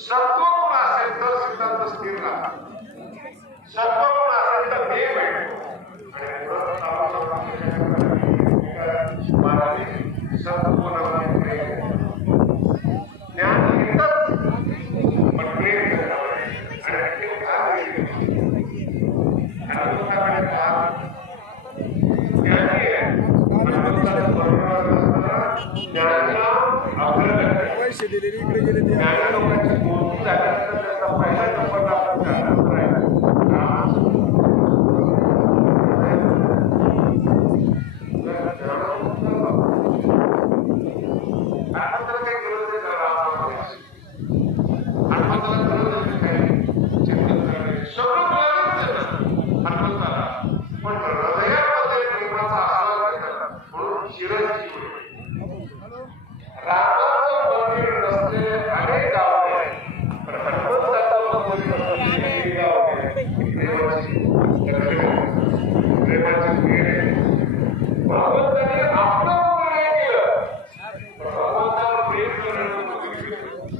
सत्वगुण असेल तर सिद्धांत स्थिर राहतात सत्वगुण असेल तर हे भेटतो महाराज सत्वगुणामध्ये पैसे दिलेले इकडे गेले ते Gracias.